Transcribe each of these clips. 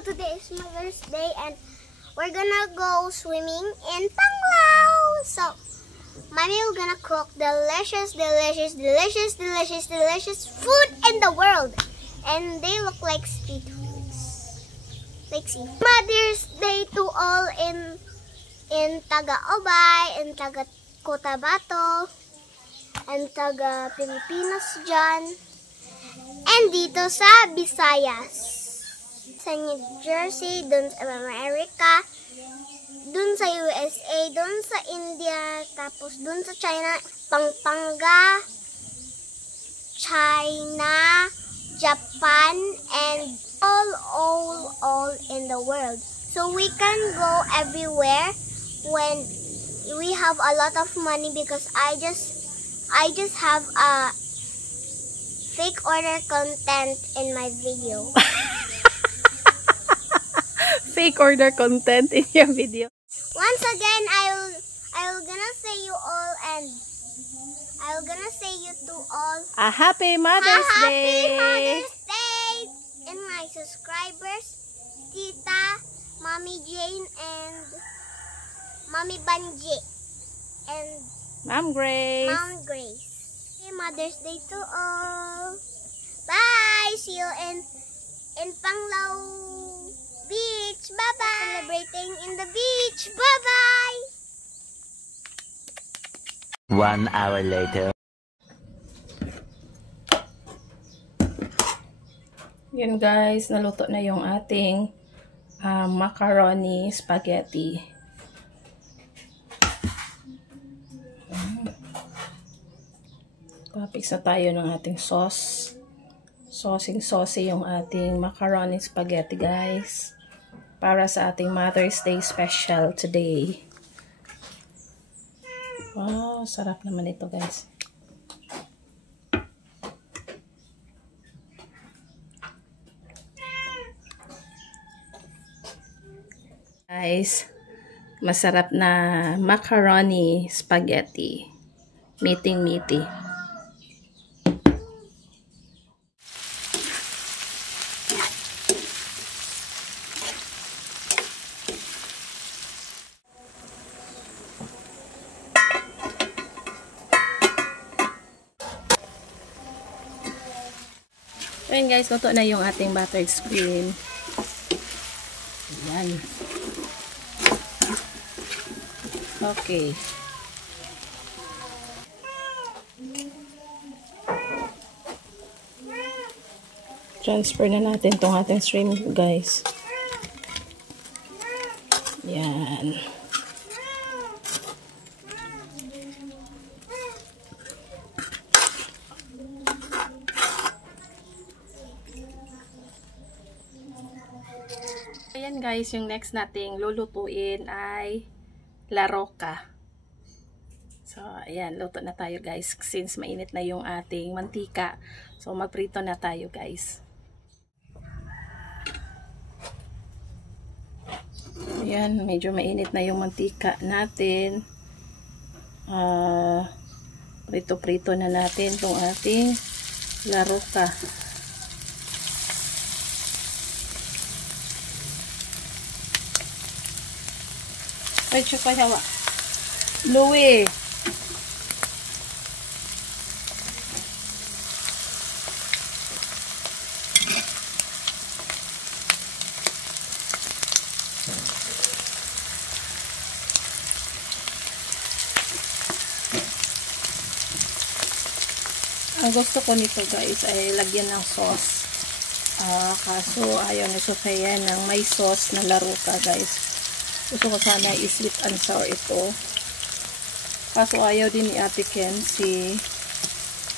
So today is Mother's Day and we're gonna go swimming in Panglao. So Mommy will gonna cook delicious food in the world. And they look like street foods. Like see. Mother's Day to all in Taga-Obay, in Taga-Cotabato, and Taga-Pilipinas dyan. And dito sa Visayas. Sa New Jersey, dun sa America, dun sa USA, dun sa India, tapos dun sa China, Pampanga, China, Japan, and all in the world. So we can go everywhere when we have a lot of money because I just have a fake order content in my video. Fake order content in your video. Once again, I will gonna say you all and I will gonna say you to all A happy Mother's Day! Happy Mother's Day! And my subscribers, Tita, Mommy Jane, and Mommy Banji, and Mom Grace. Mom Grace. Happy Mother's Day to all. Bye! See you in Panglao Beach. Bye-bye! Celebrating in the beach. Bye-bye! 1 hour later. Yun guys, naluto na yung ating macaroni spaghetti. Tapos na tayo ng ating sauce. Saucy yung ating macaroni spaghetti guys. Para sa ating Mother's Day special today. Wow, sarap naman ito guys. Guys, masarap na macaroni spaghetti. Meaty. Ayan guys, luto na yung ating buttered screen. Ayan. Okay. Transfer na natin tong ating shrimp guys. Ayan. Ayan guys, yung next nating lulutuin ay laroka. So, ayan, luto na tayo guys. Since mainit na yung ating mantika. So, magprito na tayo guys. Ayan, medyo mainit na yung mantika natin. Prito-prito na natin itong ating laroka. Ay, tsaka yawa. Louie. Ang gusto ko nito guys ay lagyan ng sauce. Kaso ayaw ni Sofia ng may sauce na laruka guys. Gusto ko sana i-sweet and sour ito. Kaso ayaw din ni Ate Kenzie.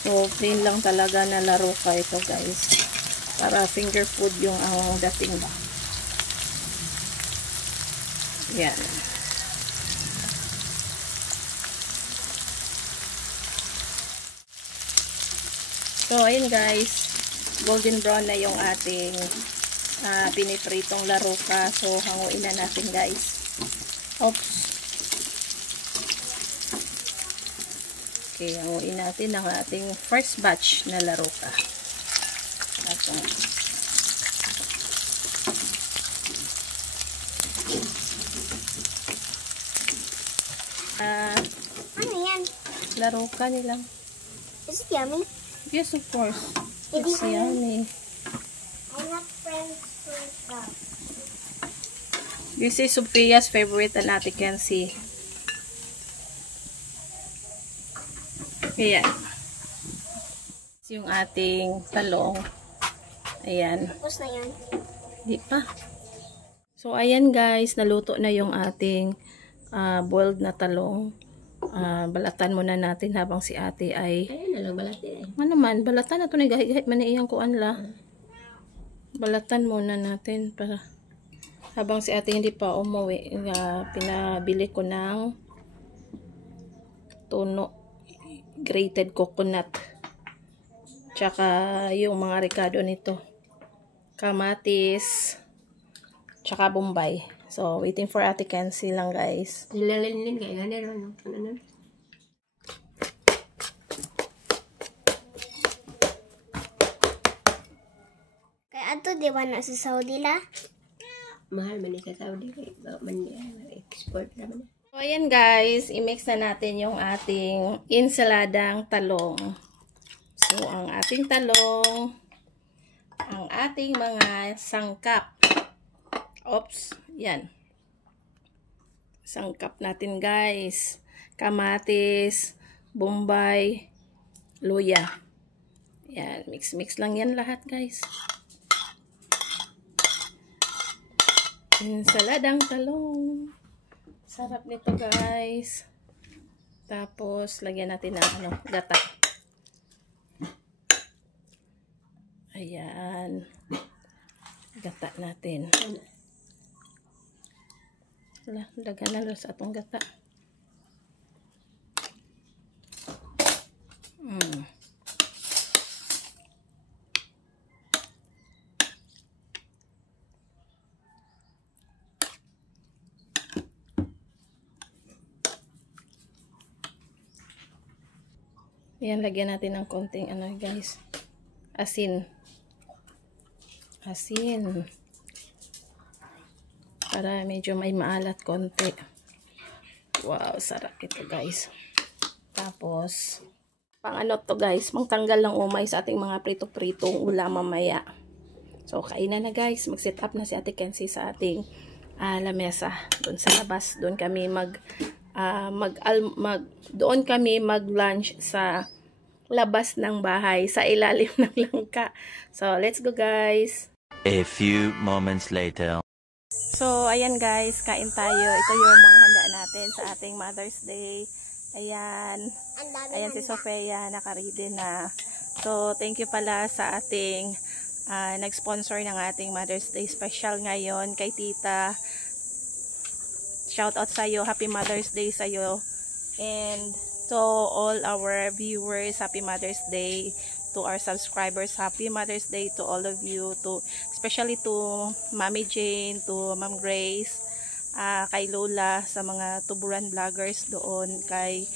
So plain lang talaga na laruka ito guys. Para finger food yung ang dating ba. Yan. So, ayun guys, golden brown na yung ating pinipritong laruka. So, hanguin na natin guys. Oops. Okay, hanguin natin ang ating first batch na laruka. Ano yan? Laro ka nila. Is it yummy? Yes, of course. It's yummy. I'm not friends with that. This is Sophia's favorite and Ate Kenzie. Ayan. Yung ating talong. Ayan. Tapos na yan. Di pa. So, ayan guys. Naluto na yung ating boiled na talong. Balatan muna natin habang si ate ay... Ay, nalang balatan eh. Ano man, balatan na ito na gahit-gahit man iyang kuan la. Balatan muna natin para habang si ate hindi pa umuwi. Pinabili ko ng tuno, grated coconut, tsaka yung mga ricado nito, kamatis, tsaka bombay. So, waiting for Ate Kenzie lang guys. Nilalinin kayo nga nero. Ano? Kaya ato, di ba na sa Saudi la? Mahal man sa Saudi. Man export naman. So, ayan guys, i-mix na natin yung ating ensaladang talong. So, ang ating talong, ang ating mga sangkap. Oops, yan. Sangkap natin guys. Kamatis, bombay, luya. Yan, mix-mix lang yan lahat guys. Ensaladang talong. Sarap nito guys. Tapos, lagyan natin ng gata. Ayan. Gata natin. Lagyan na lang sa atong gata. Ayan, lagyan natin ng konting ano guys. Asin. Asin. Para medyo may maalat konti. Wow, sarap ito guys. Tapos, pang ano to guys, mangtanggal ng umay sa ating mga prito-pritong ulam mamaya. So, kainan na guys. Mag-set up na si Ate Kenzie sa ating lamesa. Doon sa labas. Doon kami doon kami mag-lunch sa labas ng bahay, sa ilalim ng langka. So, let's go guys. A few moments later. So, ayan guys, kain tayo. Ito yung mga handa natin sa ating Mother's Day. Ayan. Ayan si Sophia, naka-ready na. So, thank you pala sa ating nag-sponsor ng ating Mother's Day special ngayon kay Tita. Shout out sa iyo, Happy Mother's Day sa iyo. And to all our viewers, Happy Mother's Day. To our subscribers, Happy Mother's Day to all of you, especially to Mami Jane, to Ma'am Grace, kay Lola, sa mga tuburan vloggers doon, kay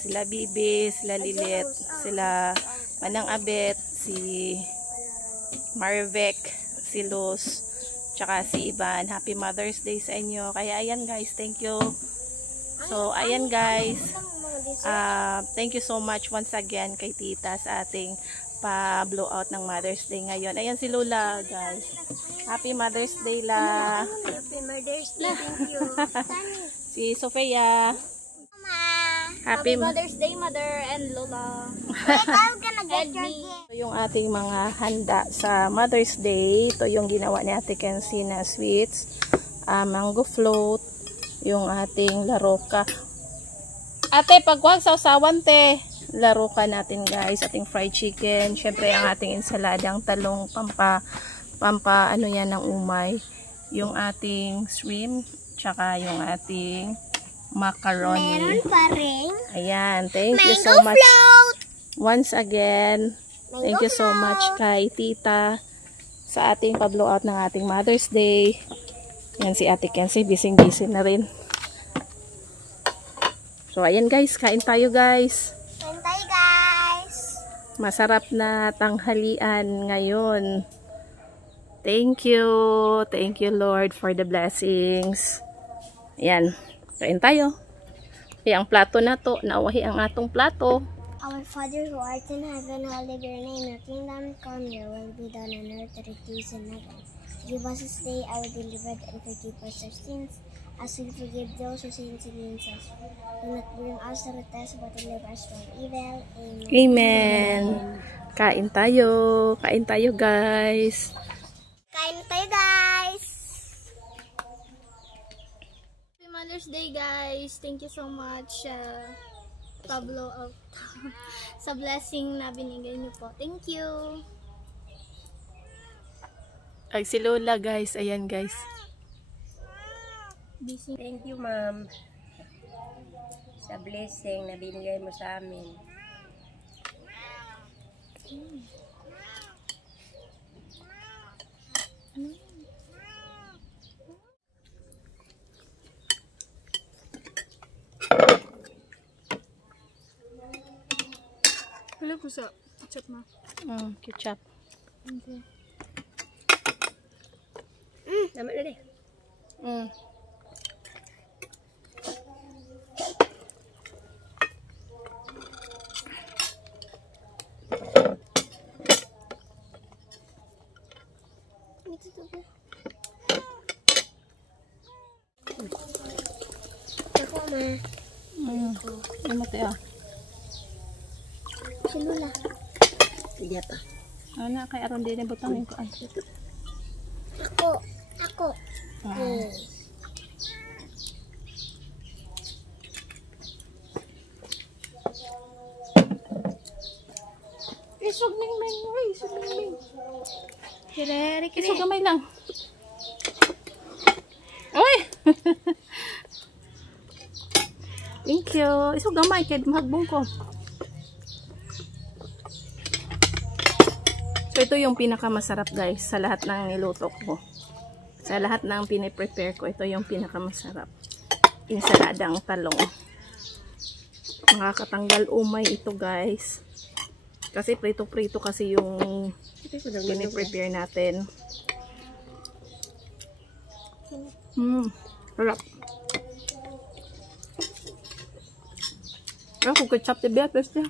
sila Bibi, sila Lilit, sila Manang Abet, si Marvek, si Luz, tsaka si Ivan. Happy Mother's Day sa inyo. Kaya ayan guys, thank you. So ayan guys, thank you so much once again kay Tita sa ating pa-blow out ng Mother's Day ngayon. Ayan si Lola guys. Happy Mother's Day la. Happy Mother's Day, thank you. Si Sophia. Happy Mother's Day, Mother and Lola. Wait, I'm gonna get your gift. Ito yung ating mga handa sa Mother's Day. Ito yung ginawa ni Ate Kenzie na sweets. Mango float. Yung ating laroka. Ate, pagwag sa usawan te. Laroka natin guys. Ating fried chicken. Syempre ang ating ensaladang talong pampa ano yan ng umay. Yung ating shrimp. Tsaka yung ating macaroni. Meron pa rin. Ayan. Thank you so Mango much. float. Once again, thank you so much kay Tita sa ating pa-blow out ng ating Mother's Day. Yan si Ate Kenzie, busy na rin. So, ayan guys, kain tayo guys. Kain tayo guys. Masarap na tanghalian ngayon. Thank you Lord for the blessings. Ayan, kain tayo. Ang plato na to, nawahi ang atong plato. Our Father who art in heaven, hallowed be your name. Your kingdom come, your will be done on earth as it is in heaven. Give us this day our daily bread and forgive us our sins, as we forgive those who sin against us. Do not bring us to the test, but deliver us from evil. Amen. Amen. Kain tayo guys. Kain tayo, guys! Happy Mother's Day, guys! Thank you so much, Pablo, sa blessing na binigay niyo po. Thank you! Ay, si Lola guys. Ayan guys. Busy. Thank you, ma'am. Sa blessing na binigay mo sa amin. Wala ko sa chat mo. Ketchup. Okay. Tama na rin. Ako, ma. Ano tayo? Si Lula. Hindi pa. Ano, kay aron din butang ko. Ako. Isog ning men. Isog ning men. Kire. Isog gamay lang. Oy! Thank you. Isog gamay kay mahagbong ko. So ito yung pinakamasarap guys sa lahat ng niluto ko. Sa lahat ng piniprepare ko, ito yung pinakamasarap. Insaladang talong. Makakatanggal umay ito guys. Kasi prito-prito kasi yung piniprepare natin. Sarap. Ako ketchup de betes niya.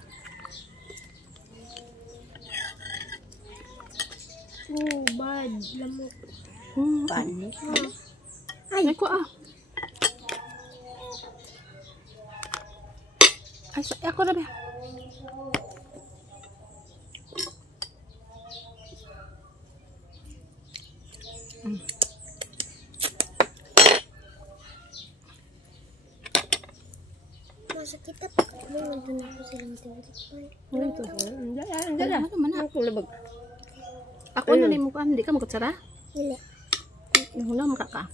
Oh, bad. Lamok. Paano? Ay, ko Ay, ako na ba? Masakit pa. Nandun ako silang tiwitipan. Andala. Ano man na? Ang kulabag. Ako na mo ka, hindi ka magkutsara? Hindi. Huna mo ka. Ba?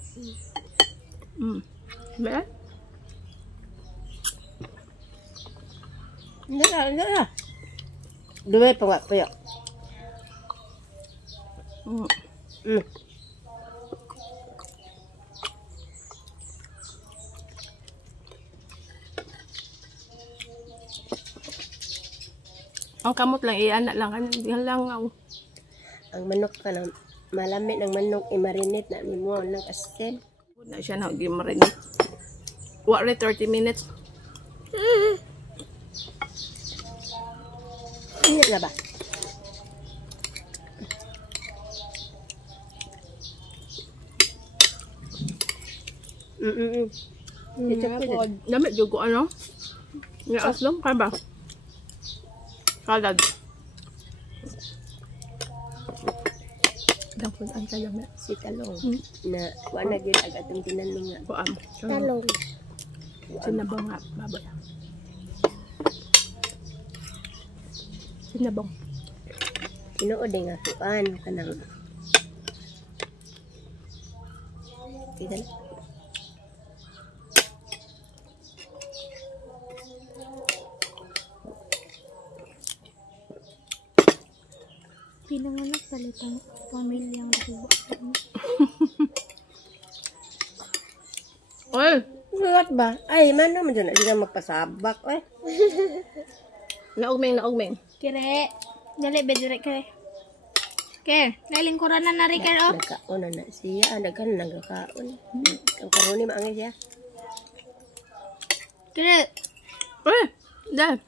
Andala. Duwe pa nga payo. Ang kamot lang, iana lang. Yan lang. Ang manok ka na malamit ng manok i-marinate na mo ng asin. Na siya na gimarinate. What 30 minutes? Ano na ba? Damit juga ano? Ni aslong ka ba? Salad. Dapat ang talong na. Si talong na wala gyud agatong tinanong nga. Kuan. Talong. Sinabong nga baboy. Sinabong. Tinuod nga kuan kanang kita na. Pinanganak talitang pamilyang nakuha. Oy, Sulat ba? Ay, man naman dyan. Hindi na magpasabak. Eh. naugmeng. Kire. Dali, bedire kire. Kire, nalingkuran na nari kire, oh. Nagkaon na siya. Nagkaon. Ang karuni maangay siya. Kret. Dad.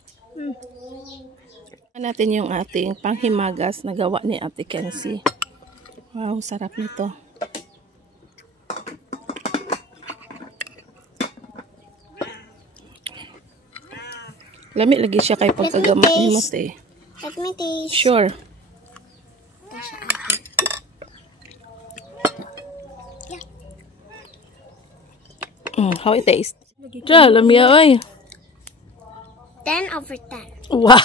Natin yung ating panghimagas na gawa ni Ate Kenzie. Wow, sarap nito. Lami lagi siya kay pagkagamat ni Mate. Let me taste. Sure. How it tastes? Lami ay. 10/10. Wow!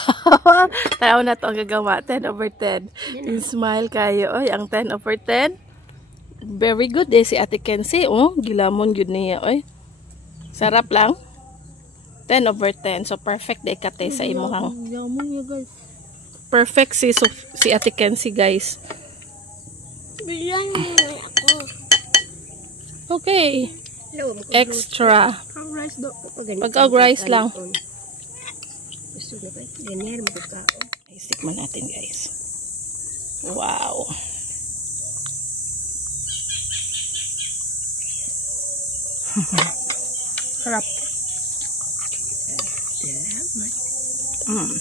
Tayo na ito ang gagawa. 10/10. Yung smile kayo. Oy, ang 10/10. Very good eh si Ate Kenzie. Oh, gilamon yun niya. Oy. Sarap lang. 10/10. So, perfect day kate sa imuhang. Perfect si Ate Kenzie, guys. Bigyan mo ako. Okay. Extra. Pagka-rice lang. Gusto na ba? Ganyan mo ka. Istikman natin, guys. Wow. Sarap. Mm.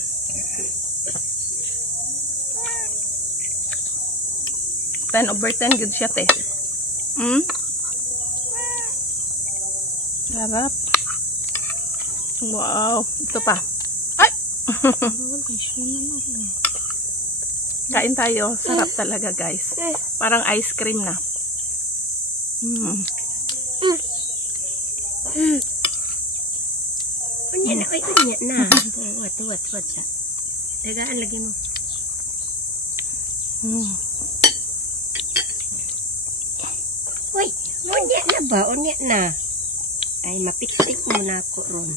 10/10 good siya, te. Sarap. Wow. Ito pa. Ay! Kain tayo. Sarap talaga, guys. Parang ice cream na. Unya na. Uy, unya na. Wat sa. Tagaan lagi mo. Uy, unya na ba? Unya na. Ay, mapiktik mo na ako ron.